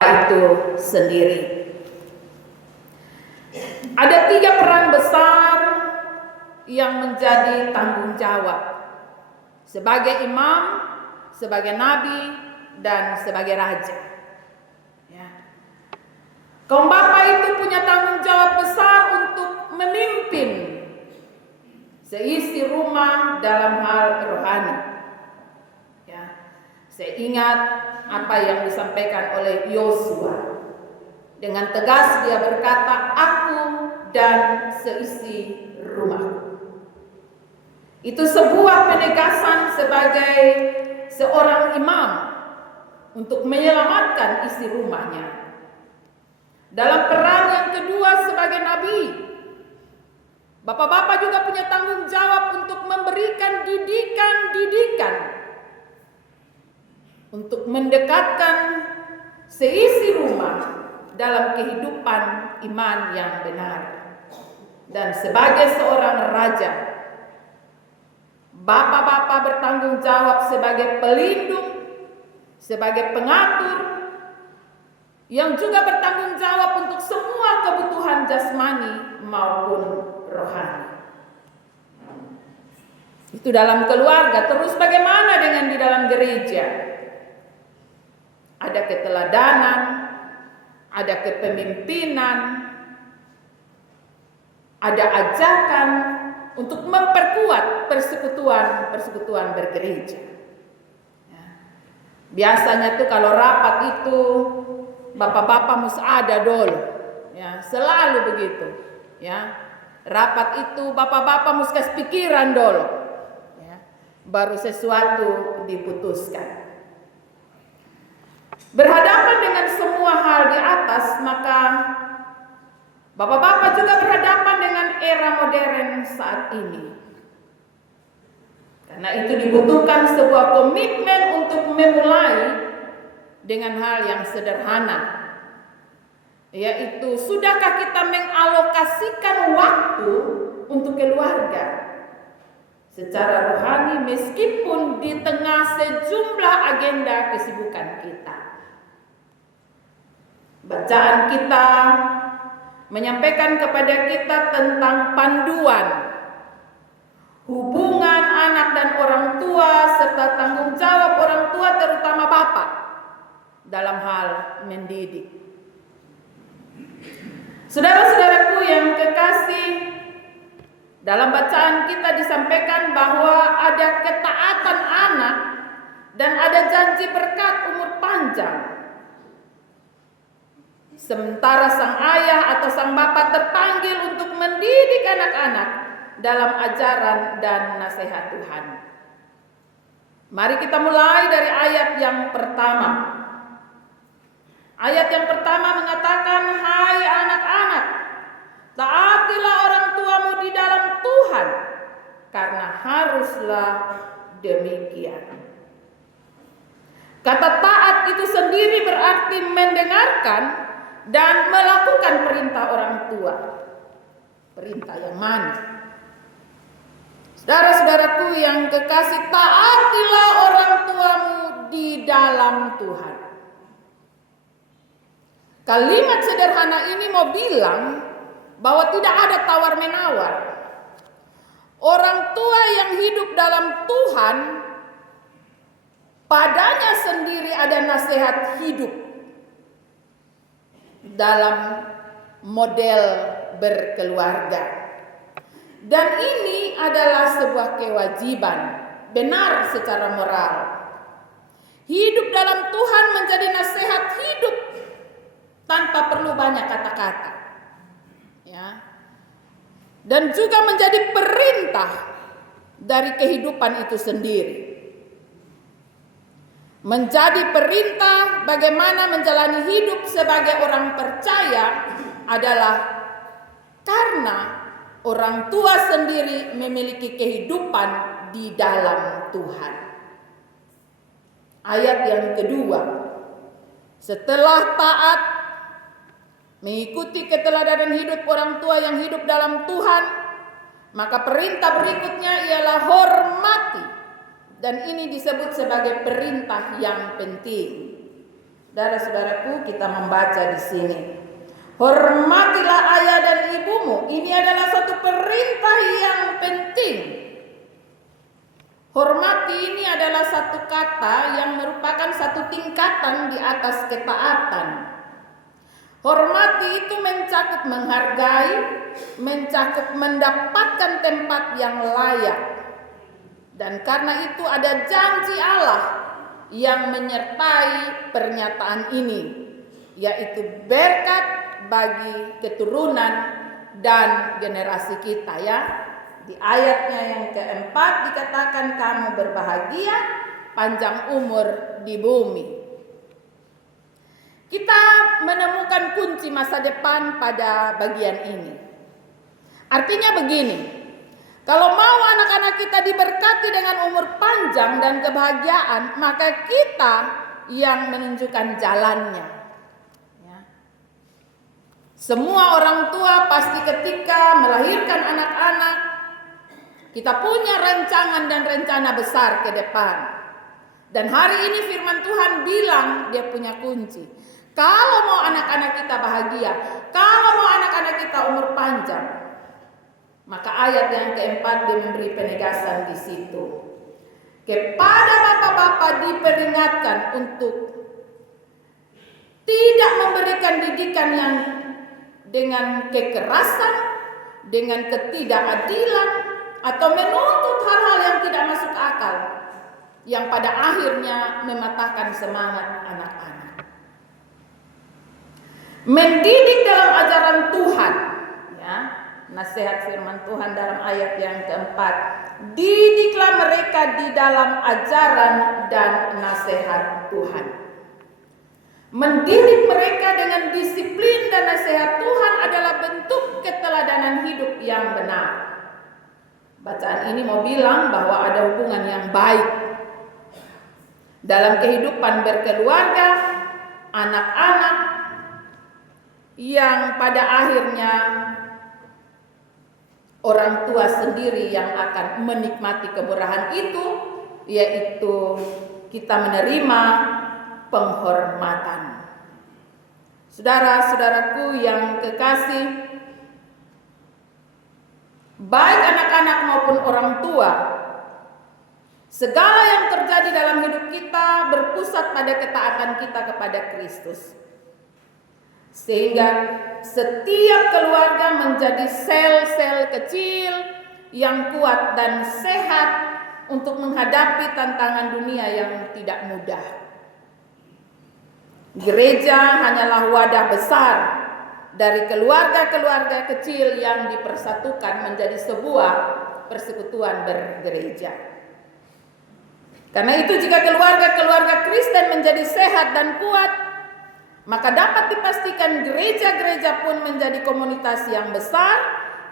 itu sendiri. Ada 3 peran besar yang menjadi tanggung jawab sebagai imam, sebagai nabi, dan sebagai raja. Ya. Kaum bapak itu punya tanggung jawab besar untuk memimpin seisi rumah dalam hal rohani. Ya. Saya ingat apa yang disampaikan oleh Yosua. Dengan tegas dia berkata, "Aku dan seisi rumah." Itu sebuah penegasan sebagai seorang imam untuk menyelamatkan isi rumahnya. Dalam peran yang kedua sebagai nabi, bapak-bapak juga punya tanggung jawab untuk memberikan didikan-didikan untuk mendekatkan seisi rumah dalam kehidupan iman yang benar. Dan sebagai seorang raja, bapak-bapak bertanggung jawab sebagai pelindung, sebagai pengatur, yang juga bertanggung jawab untuk semua kebutuhan jasmani maupun rohani. Itu dalam keluarga. Terus bagaimana dengan di dalam gereja? Ada keteladanan, ada kepemimpinan, ada ajakan untuk memperkuat persekutuan bergereja. Ya. Biasanya tuh kalau rapat itu bapak-bapak mesti ada dulu, ya selalu begitu. Ya, rapat itu bapak-bapak mesti kasih pikiran dulu, ya, baru sesuatu diputuskan. Berhadapan dengan semua hal di atas, maka bapak-bapak juga berhadapan dengan era modern saat ini. Karena itu dibutuhkan sebuah komitmen untuk memulai dengan hal yang sederhana, yaitu sudahkah kita mengalokasikan waktu untuk keluarga secara rohani meskipun di tengah sejumlah agenda kesibukan kita. Bacaan kita menyampaikan kepada kita tentang panduan hubungan anak dan orang tua serta tanggung jawab orang tua terutama bapak dalam hal mendidik. Saudara-saudaraku yang kekasih, dalam bacaan kita disampaikan bahwa ada ketaatan anak dan ada janji berkat umur panjang. Sementara sang ayah atau sang bapak terpanggil untuk mendidik anak-anak dalam ajaran dan nasihat Tuhan. Mari kita mulai dari ayat yang pertama. Ayat yang pertama mengatakan, "Hai anak-anak, taatilah orang tuamu di dalam Tuhan, karena haruslah demikian." Kata taat itu sendiri berarti mendengarkan dan melakukan perintah orang tua. Perintah yang mana? Saudara-saudaraku yang kekasih, taatilah orang tuamu di dalam Tuhan. Kalimat sederhana ini mau bilang bahwa tidak ada tawar-menawar. Orang tua yang hidup dalam Tuhan, padanya sendiri ada nasihat hidup dalam model berkeluarga. Dan ini adalah sebuah kewajiban, benar secara moral. Hidup dalam Tuhan menjadi nasihat hidup tanpa perlu banyak kata-kata. Ya. Dan juga menjadi perintah dari kehidupan itu sendiri. Menjadi perintah bagaimana menjalani hidup sebagai orang percaya adalah karena orang tua sendiri memiliki kehidupan di dalam Tuhan. Ayat yang kedua, setelah taat mengikuti keteladanan hidup orang tua yang hidup dalam Tuhan, maka perintah berikutnya ialah hormati. Dan ini disebut sebagai perintah yang penting. Saudara-saudaraku, kita membaca di sini. Hormatilah ayah dan ibumu. Ini adalah satu perintah yang penting. Hormati ini adalah satu kata yang merupakan satu tingkatan di atas ketaatan. Hormati itu mencakup menghargai, mencakup mendapatkan tempat yang layak. Dan karena itu ada janji Allah yang menyertai pernyataan ini, yaitu berkat bagi keturunan dan generasi kita, ya. Di ayatnya yang keempat dikatakan kamu berbahagia, panjang umur di bumi. Kita menemukan kunci masa depan pada bagian ini. Artinya begini, kalau mau anak-anak kita diberkati dengan umur panjang dan kebahagiaan, maka kita yang menunjukkan jalannya. Semua orang tua pasti ketika melahirkan anak-anak, kita punya rancangan dan rencana besar ke depan. Dan hari ini firman Tuhan bilang dia punya kunci. Kalau mau anak-anak kita bahagia, kalau mau anak-anak kita umur panjang, maka ayat yang keempat dia memberi penegasan di situ. Kepada bapak-bapak diperingatkan untuk tidak memberikan didikan yang dengan kekerasan, dengan ketidakadilan, atau menuntut hal-hal yang tidak masuk akal, yang pada akhirnya mematahkan semangat anak-anak. Mendidik dalam ajaran Tuhan, ya, nasihat firman Tuhan dalam ayat yang keempat. Didiklah mereka di dalam ajaran dan nasihat Tuhan. Mendidik mereka dengan disiplin dan nasihat Tuhan adalah bentuk keteladanan hidup yang benar. Bacaan ini mau bilang bahwa ada hubungan yang baik dalam kehidupan berkeluarga, anak-anak yang pada akhirnya orang tua sendiri yang akan menikmati kemurahan itu, yaitu kita menerima penghormatan. Saudara-saudaraku yang kekasih, baik anak-anak maupun orang tua, segala yang terjadi dalam hidup kita berpusat pada ketaatan kita kepada Kristus. Sehingga setiap keluarga menjadi sel-sel kecil yang kuat dan sehat untuk menghadapi tantangan dunia yang tidak mudah. Gereja hanyalah wadah besar dari keluarga-keluarga kecil yang dipersatukan menjadi sebuah persekutuan bergereja. Karena itu jika keluarga-keluarga Kristen menjadi sehat dan kuat, maka dapat dipastikan gereja-gereja pun menjadi komunitas yang besar,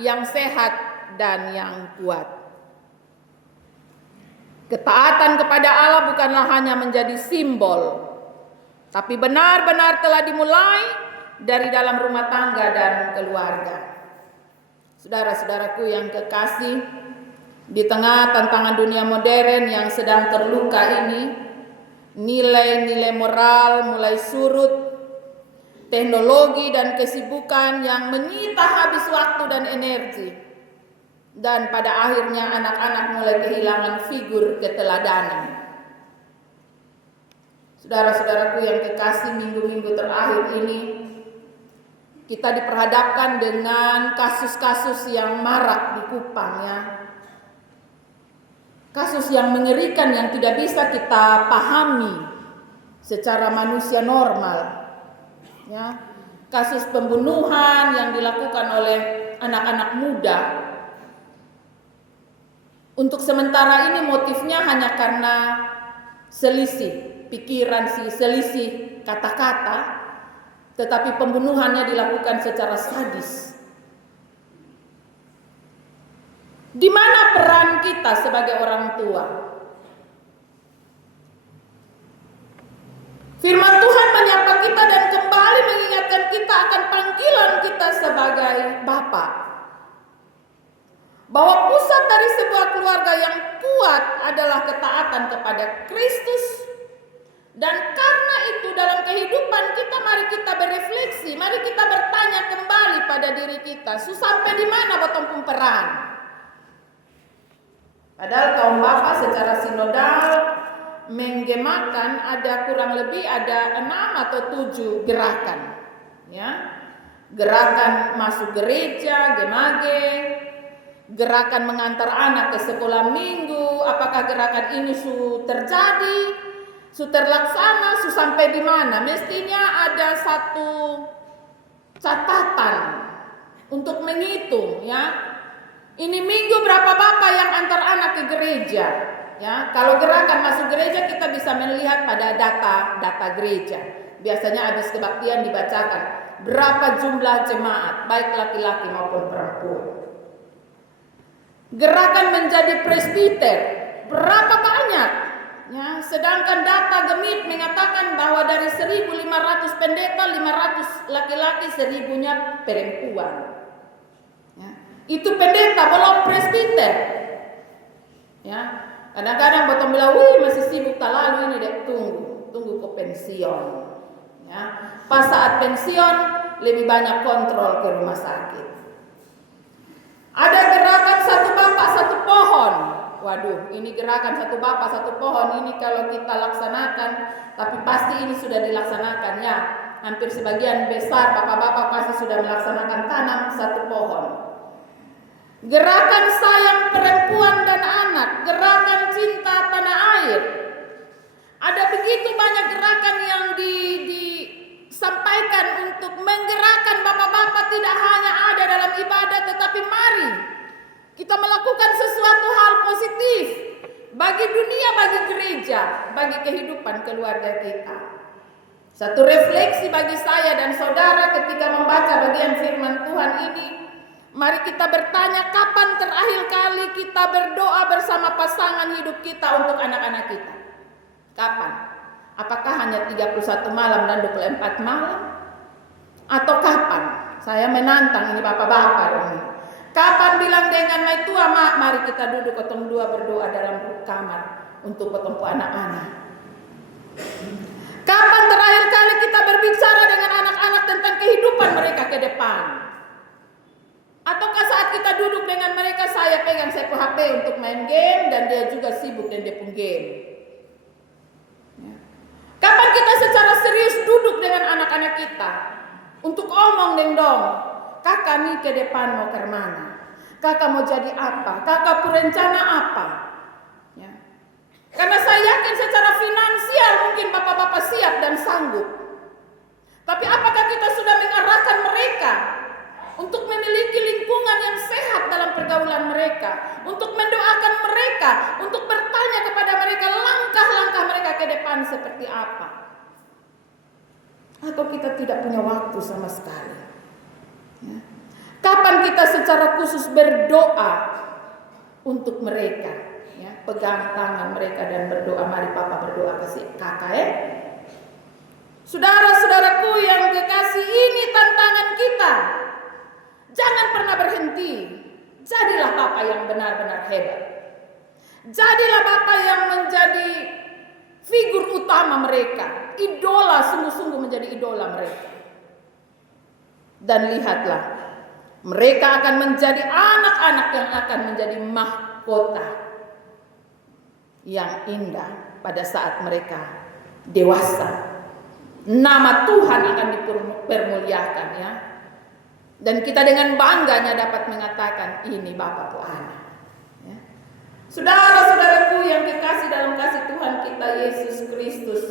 yang sehat dan yang kuat. Ketaatan kepada Allah bukanlah hanya menjadi simbol, tapi benar-benar telah dimulai dari dalam rumah tangga dan keluarga. Saudara-saudaraku yang kekasih, di tengah tantangan dunia modern yang sedang terluka ini, nilai-nilai moral mulai surut, teknologi dan kesibukan yang menyita habis waktu dan energi, dan pada akhirnya anak-anak mulai kehilangan figur keteladanan. Saudara-saudaraku yang kekasih, minggu-minggu terakhir ini kita diperhadapkan dengan kasus-kasus yang marak di Kupang, ya. Kasus yang mengerikan yang tidak bisa kita pahami secara manusia normal. Ya, kasus pembunuhan yang dilakukan oleh anak-anak muda. Untuk sementara ini motifnya hanya karena selisih pikiran, selisih kata-kata, tetapi pembunuhannya dilakukan secara sadis. Di mana peran kita sebagai orang tua? Firman Tuhan menyapa kita dan kembali mengingatkan kita akan panggilan kita sebagai Bapa. Bahwa pusat dari sebuah keluarga yang kuat adalah ketaatan kepada Kristus Dan karena itu dalam kehidupan kita, mari kita berefleksi, mari kita bertanya kembali pada diri kita, sampai di mana potong peran? Padahal kaum bapa secara sinodal menggemakan ada kurang lebih ada 6 atau 7 gerakan, ya. Gerakan masuk gereja, gemage, gerakan mengantar anak ke sekolah minggu. Apakah gerakan ini terjadi, terlaksana, sampai di mana? Mestinya ada satu catatan untuk menghitung, ya. Ini minggu berapa bapak yang antar anak ke gereja, ya. Kalau gerakan masuk gereja kita bisa melihat pada data gereja. Biasanya habis kebaktian dibacakan berapa jumlah jemaat, baik laki-laki maupun perempuan. Gerakan menjadi presbiter, berapa banyak? Ya, sedangkan data Gemit mengatakan bahwa dari 1.500 pendeta, 500 laki-laki, 1.000-nya perempuan. Ya, itu pendeta belum presbiter. Ya, kadang-kadang botong bilang, masih sibuk, tak lalu ini deh, tunggu ke pensiun. Ya, pas saat pensiun lebih banyak kontrol ke rumah sakit. Ada gerakan satu bapak satu pohon. Waduh, ini gerakan satu bapak satu pohon ini kalau kita laksanakan, tapi pasti ini sudah dilaksanakan, ya. Hampir sebagian besar bapak-bapak pasti sudah melaksanakan tanam satu pohon. Gerakan sayang perempuan dan anak, gerakan cinta tanah air. Ada begitu banyak gerakan yang disampaikan untuk menggerakkan bapak-bapak tidak hanya ada dalam ibadah, tetapi mari kita melakukan sesuatu hal positif bagi dunia, bagi gereja, bagi kehidupan keluarga kita. Satu refleksi bagi saya dan saudara ketika membaca bagian firman Tuhan ini, mari kita bertanya, kapan terakhir kali kita berdoa bersama pasangan hidup kita untuk anak-anak kita? Kapan? Apakah hanya 31 malam dan 24 malam? Atau kapan? Saya menantang ini bapak-bapak ini. Kapan bilang dengan mai tua, mak, mari kita duduk ketemu dua berdoa dalam kamar untuk ketemu anak-anak. Kapan terakhir kali kita berbicara dengan anak-anak tentang kehidupan mereka ke depan? Ataukah saat kita duduk dengan mereka, saya pegang saya HP untuk main game dan dia juga sibuk dengan dia pun game? Kapan kita secara serius duduk dengan anak-anak kita untuk omong dong, kakak nih ke depan mau ke mana? Kakak mau jadi apa? Kakak berencana apa? Ya. Karena saya yakin secara finansial mungkin bapak-bapak siap dan sanggup. Tapi apakah kita sudah mengarahkan mereka untuk memiliki lingkungan yang sehat dalam pergaulan mereka, untuk mendoakan mereka, untuk bertanya kepada mereka langkah-langkah mereka ke depan seperti apa? Atau kita tidak punya waktu sama sekali? Ya. Kapan kita secara khusus berdoa untuk mereka? Ya, pegang tangan mereka dan berdoa. Mari papa berdoa kasih kakak, ya. Saudara-saudaraku yang kekasih, ini tantangan kita. Jangan pernah berhenti. Jadilah bapak yang benar-benar hebat. Jadilah bapak yang menjadi figur utama mereka, idola, sungguh-sungguh menjadi idola mereka. Dan lihatlah, mereka akan menjadi anak-anak yang akan menjadi mahkota yang indah pada saat mereka dewasa. Nama Tuhan akan dipermuliakan, ya. Dan kita dengan bangganya dapat mengatakan, ini Bapakku anak. Ya. Saudara-saudaraku yang dikasih dalam kasih Tuhan kita Yesus Kristus,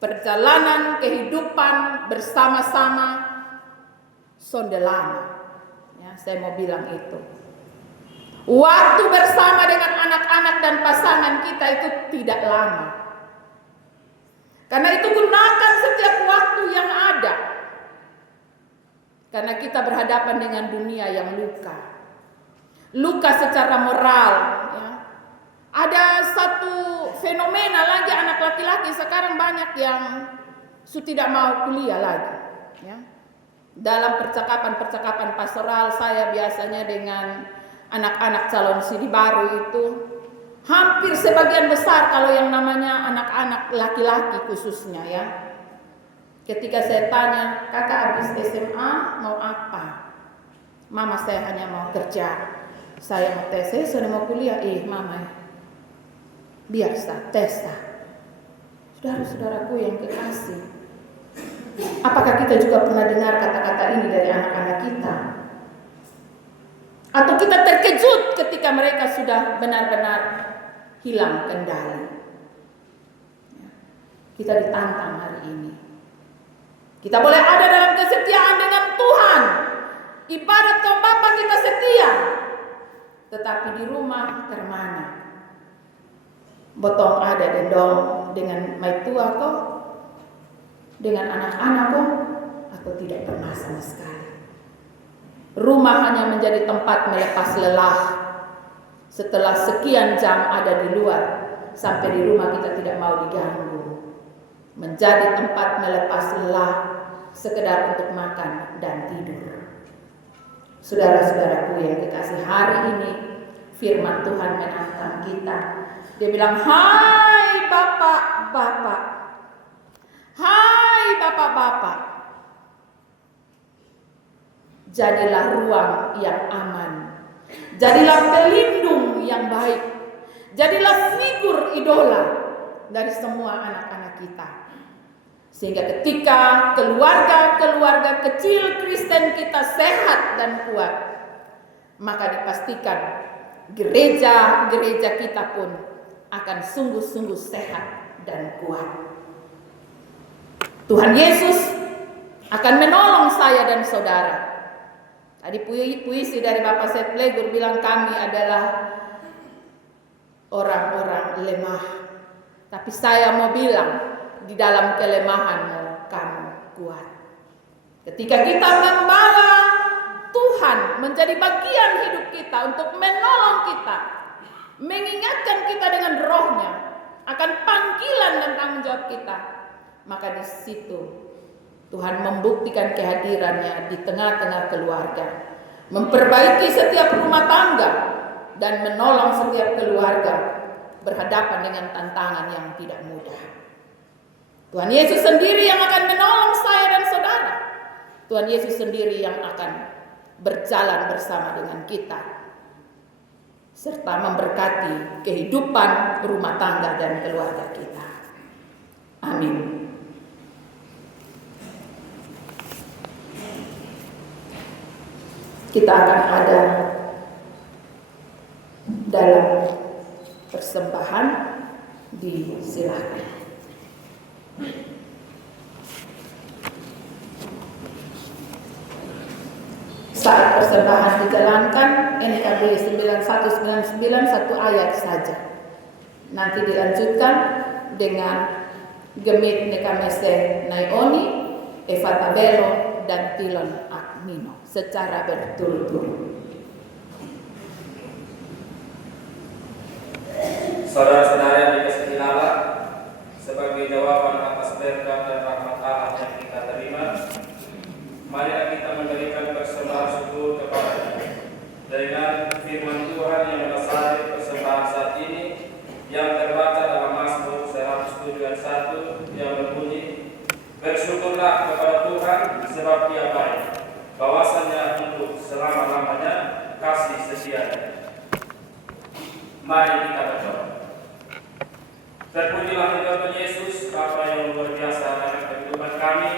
perjalanan kehidupan bersama-sama sonde lama. Ya, saya mau bilang itu. Waktu bersama dengan anak-anak dan pasangan kita itu tidak lama. Karena itu gunakan setiap waktu yang ada. Karena kita berhadapan dengan dunia yang luka. Luka secara moral. Ya. Ada satu fenomena lagi, anak laki-laki sekarang banyak yang tidak mau kuliah lagi. Ya. Dalam percakapan-percakapan pastoral saya biasanya dengan anak-anak calon sidi baru itu, Hampir sebagian besar kalau yang namanya anak-anak laki-laki khususnya ya. Ketika saya tanya, kakak habis SMA mau apa? Mama saya hanya mau kerja. Saya mau tes, saya sudah mau kuliah. Mama, biasa tes. Saudara-saudaraku yang kekasih, apakah kita juga pernah dengar kata-kata ini dari anak-anak kita? Atau kita terkejut ketika mereka sudah benar-benar hilang kendali? Kita ditantang hari ini. Kita boleh ada dalam kesetiaan dengan Tuhan. Ibadat kaum Bapa kita setia. Tetapi di rumah kemana? Botong ada dendong dengan maitua kok, dengan anak-anak kok, atau tidak pernah sama sekali. Rumah hanya menjadi tempat melepas lelah. Setelah sekian jam ada di luar, sampai di rumah kita tidak mau diganggu. Menjadi tempat melepas lelah, sekedar untuk makan dan tidur. Saudara-saudaraku yang dikasih, hari ini firman Tuhan menantang kita. Dia bilang, hai bapak-bapak, hai bapak-bapak, jadilah ruang yang aman, jadilah pelindung yang baik, jadilah figur idola dari semua anak-anak kita. Sehingga ketika keluarga-keluarga kecil Kristen kita sehat dan kuat, maka dipastikan gereja-gereja kita pun akan sungguh-sungguh sehat dan kuat. Tuhan Yesus akan menolong saya dan saudara. Tadi puisi dari Bapak Setlegur bilang kami adalah orang-orang lemah. Tapi saya mau bilang, di dalam kelemahanmu kamu kuat. Ketika kita membawa Tuhan menjadi bagian hidup kita untuk menolong kita, mengingatkan kita dengan rohnya akan panggilan dan tanggung jawab kita, maka di situ Tuhan membuktikan kehadirannya di tengah-tengah keluarga, memperbaiki setiap rumah tangga dan menolong setiap keluarga berhadapan dengan tantangan yang tidak mudah. Tuhan Yesus sendiri yang akan menolong saya dan saudara. Tuhan Yesus sendiri yang akan berjalan bersama dengan kita, serta memberkati kehidupan rumah tangga dan keluarga kita. Amin. Kita akan ada dalam persembahan, disilakan. Saat persembahan dijalankan, NKB 9199 satu ayat saja. Nanti dilanjutkan dengan Gemit Nekamese Naioni, Eva Tabelo, dan Tilon Akmino secara berturut-turut. Saudara-saudara yang dikasihi Allah, sebagai jawaban atas berkat dan rahmat Allah yang kita terima, marilah kita memberikan persembahan syukur kepada-Nya dengan firman Tuhan yang mendasari persembahan saat ini, yang terbaca dalam Mazmur 107:1 yang berbunyi, bersyukurlah kepada Tuhan sebab Dia baik, bahwasanya untuk selama-lamanya kasih setia-Nya. Mari kita berdoa. Terpujilah Tuhan Yesus, Bapa yang luar biasa dalam kehidupan kami.